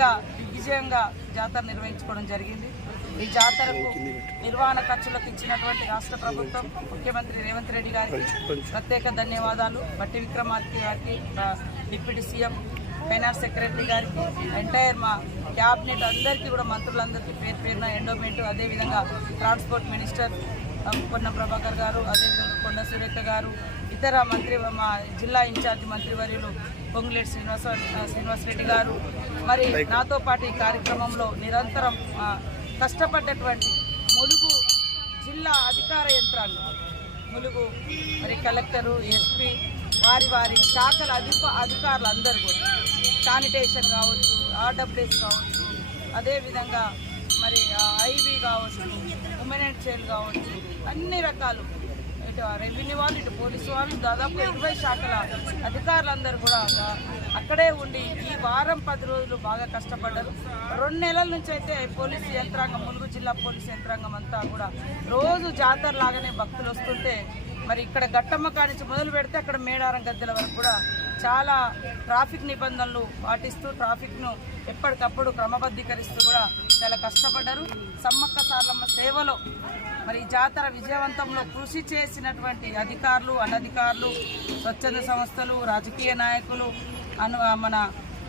ఘనంగా విజయంగా జాతర నిర్వహించుకోవడం జరిగింది. ఈ జాతరకు నిర్వహణ ఖర్చులకు ఇచ్చినటువంటి రాష్ట్ర ప్రభుత్వం ముఖ్యమంత్రి రేవంత్ రెడ్డి గారికి ప్రత్యేక ధన్యవాదాలు. బట్టి విక్రమార్క గారికి డిప్యూటీ సీఎం ఫైనాన్స్ సెక్రటరీ గారికి ఎంటైర్ మా క్యాబినెట్ అందరికీ కూడా మంత్రులందరికీ పేరు పేరున ఎండోమెంట్. అదేవిధంగా ట్రాన్స్పోర్ట్ మినిస్టర్ పొన్న ప్రభాకర్ గారు అదేవిధంగా కొండ సురేఖ గారు ఇతర మంత్రి మా జిల్లా ఇన్ఛార్జి మంత్రివర్యులు పొంగులేటి శ్రీనివాస శ్రీనివాస్ రెడ్డి గారు. మరి నాతో పాటు ఈ కార్యక్రమంలో నిరంతరం కష్టపడ్డటువంటి ములుగు జిల్లా అధికార యంత్రాంగం ములుగు మరి కలెక్టరు ఎస్పీ వారి వారి శాఖల అధిక అధికారులు అందరూ కూడా శానిటేషన్ కావచ్చు ఆర్డబ్ల్యూఎస్ కావచ్చు అదేవిధంగా మరి ఐబీ కావచ్చు ఉమెన్ అండ్ కావచ్చు అన్ని రకాలు ఇటు రెవెన్యూ వాళ్ళు ఇటు పోలీసు వాళ్ళు దాదాపు ఇరవై శాఖల అధికారులందరూ కూడా అక్కడే ఉండి ఈ వారం పది రోజులు బాగా కష్టపడ్డారు. రెండు నెలల నుంచి అయితే పోలీసు యంత్రాంగం ములుగు జిల్లా పోలీసు యంత్రాంగం అంతా కూడా రోజు జాతర లాగానే భక్తులు వస్తుంటే మరి ఇక్కడ గట్టమ్మ కాడి నుంచి మొదలు పెడితే అక్కడ మేడారం గద్దెల వరకు కూడా చాలా ట్రాఫిక్ నిబంధనలు పాటిస్తూ ట్రాఫిక్ను ఎప్పటికప్పుడు క్రమబద్ధీకరిస్తూ కూడా చాలా కష్టపడ్డారు. సమ్మక్క సార్లమ్మ సేవలో మరి జాతర విజయవంతంలో కృషి చేసినటువంటి అధికారులు అనధికారులు స్వచ్ఛంద సంస్థలు రాజకీయ నాయకులు అను మన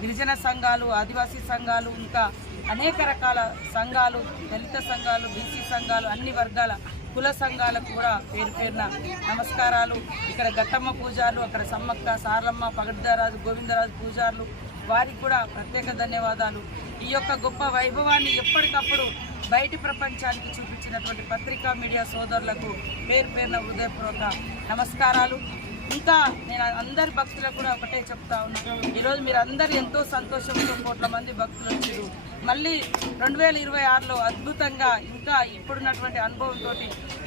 గిరిజన సంఘాలు ఆదివాసీ సంఘాలు ఇంకా అనేక రకాల సంఘాలు దళిత సంఘాలు బీసీ సంఘాలు అన్ని వర్గాల కుల సంఘాలకు కూడా పేరు పేరున నమస్కారాలు. ఇక్కడ గట్టమ్మ పూజారులు అక్కడ సమ్మక్క సారలమ్మ పగడ్దారాజు గోవిందరాజు పూజారులు వారికి కూడా ప్రత్యేక ధన్యవాదాలు. ఈ యొక్క గొప్ప వైభవాన్ని ఎప్పటికప్పుడు బయటి ప్రపంచానికి చూపించినటువంటి పత్రికా మీడియా సోదరులకు పేరు పేరున హృదయపూర్వక నమస్కారాలు. ఇంకా నేను అందరి భక్తులకు కూడా ఒకటే చెప్తా ఉన్నాను ఈరోజు మీరు అందరు ఎంతో సంతోషంతో కోట్ల మంది భక్తులు వచ్చారు మళ్ళీ రెండు వేల ఇరవై ఆరులో అద్భుతంగా ఇంకా ఇప్పుడున్నటువంటి అనుభవంతో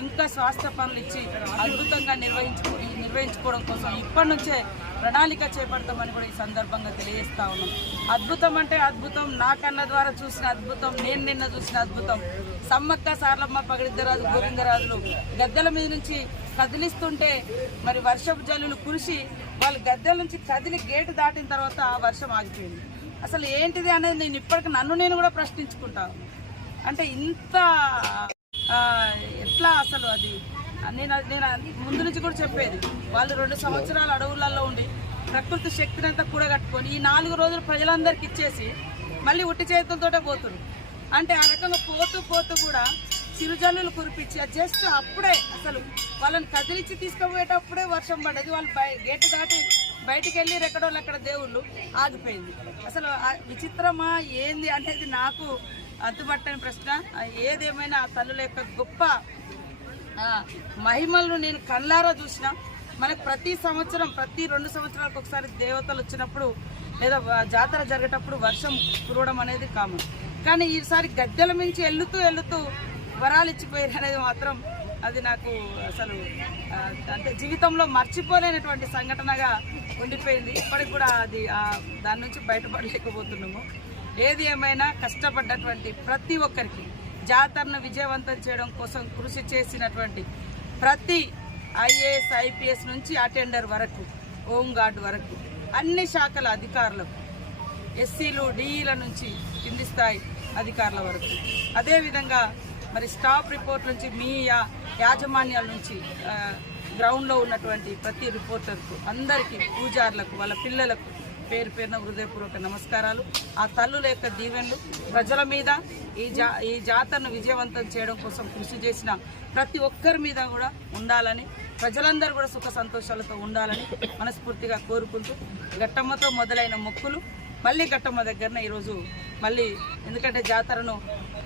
ఇంకా స్వాస్థ్య పనులు ఇచ్చి అద్భుతంగా నిర్వహించుకో నిర్వహించుకోవడం కోసం ఇప్పటి నుంచే ప్రణాళిక చేపడతామని కూడా ఈ సందర్భంగా తెలియజేస్తా ఉన్నాం. అద్భుతం అంటే అద్భుతం. నా కన్న ద్వారా చూసిన అద్భుతం. నేను నిన్న చూసిన అద్భుతం. సమ్మక్క సార్లమ్మ పగడిద్దరాజు గోవిందరాజులు గద్దెల మీద నుంచి కదిలిస్తుంటే మరి వర్షపు జల్లులు కురిసి వాళ్ళు గద్దెల నుంచి కదిలి గేటు దాటిన తర్వాత ఆ వర్షం ఆగిపోయింది. అసలు ఏంటిది అనేది నేను ఇప్పటికి నన్ను నేను కూడా ప్రశ్నించుకుంటాను అంటే ఇంత ఎట్లా అసలు అది? నేను నేను ముందు నుంచి కూడా చెప్పేది. వాళ్ళు రెండు సంవత్సరాలు అడవులలో ఉండి ప్రకృతి శక్తిని అంతా కూడగట్టుకొని ఈ నాలుగు రోజులు ప్రజలందరికీ ఇచ్చేసి మళ్ళీ ఉట్టి చేతులతోటే పోతురు. అంటే ఆ రకంగా పోతూ పోతూ కూడా చిరుజల్లులు కురిపించి జస్ట్ అప్పుడే అసలు వాళ్ళని కదిలించి తీసుకుపోయేటప్పుడే వర్షం పడ్డది. వాళ్ళు గేటు దాటి బయటికి వెళ్ళి ఎక్కడోళ్ళు అక్కడ దేవుళ్ళు ఆగిపోయింది. అసలు ఆ విచిత్రమా ఏంది అనేది నాకు అంతుపట్టని ప్రశ్న. ఏదేమైనా ఆ తల్లుల యొక్క గొప్ప మహిమలను నేను కళ్ళారా చూసిన మనకు ప్రతి సంవత్సరం ప్రతి రెండు సంవత్సరాలకు ఒకసారి దేవతలు వచ్చినప్పుడు లేదా జాతర జరిగేటప్పుడు వర్షం కురవడం అనేది కామన్. కానీ ఈసారి గద్దెల మించి వెళ్తూ వెళ్తూ వరాలు ఇచ్చిపోయారు అనేది మాత్రం అది నాకు అసలు అంటే జీవితంలో మర్చిపోలేనటువంటి సంఘటనగా ఉండిపోయింది. ఇప్పటికి కూడా అది దాని నుంచి బయటపడలేకపోతున్నాము. ఏది ఏమైనా కష్టపడ్డటువంటి ప్రతి ఒక్కరికి జాతరను విజయవంతం చేయడం కోసం కృషి చేసినటువంటి ప్రతి ఐఏఎస్ ఐపీఎస్ నుంచి అటెండర్ వరకు హోంగార్డ్ వరకు అన్ని శాఖల అధికారులకు ఎస్సీలు డిఈల నుంచి కింది స్థాయి అధికారుల వరకు. అదేవిధంగా మరి స్టాఫ్ రిపోర్ట్ నుంచి మీ యా- యాజమాన్యాల నుంచి గ్రౌండ్లో ఉన్నటువంటి ప్రతి రిపోర్టర్కు అందరికీ పూజారులకు వాళ్ళ పిల్లలకు పేరు పేరున హృదయపూర్వక నమస్కారాలు. ఆ తల్లుల యొక్క దీవెనలు ప్రజల మీద ఈ జా ఈ జాతరను విజయవంతం చేయడం కోసం కృషి చేసిన ప్రతి ఒక్కరి మీద కూడా ఉండాలని ప్రజలందరూ కూడా సుఖ సంతోషాలతో ఉండాలని మనస్ఫూర్తిగా కోరుకుంటూ ఘట్టమ్మతో మొదలైన మొక్కులు మళ్ళీ ఘట్టమ్మ దగ్గరనే ఈరోజు మళ్ళీ ఎందుకంటే జాతరను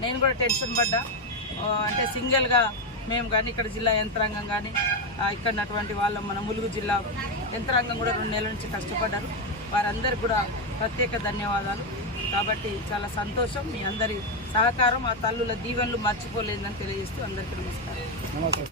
నేను కూడా టెన్షన్ పడ్డా. అంటే సింగిల్గా మేము కానీ ఇక్కడ జిల్లా యంత్రాంగం కానీ ఇక్కడ ఉన్నటువంటి వాళ్ళ మన ములుగు జిల్లా యంత్రాంగం కూడా రెండు నెలల నుంచి కష్టపడ్డారు. వారందరికీ కూడా ప్రత్యేక ధన్యవాదాలు. కాబట్టి చాలా సంతోషం. మీ అందరి సహకారం ఆ తల్లుల దీవెనలు మర్చిపోలేదని తెలియజేస్తూ అందరికీ నమస్కారం.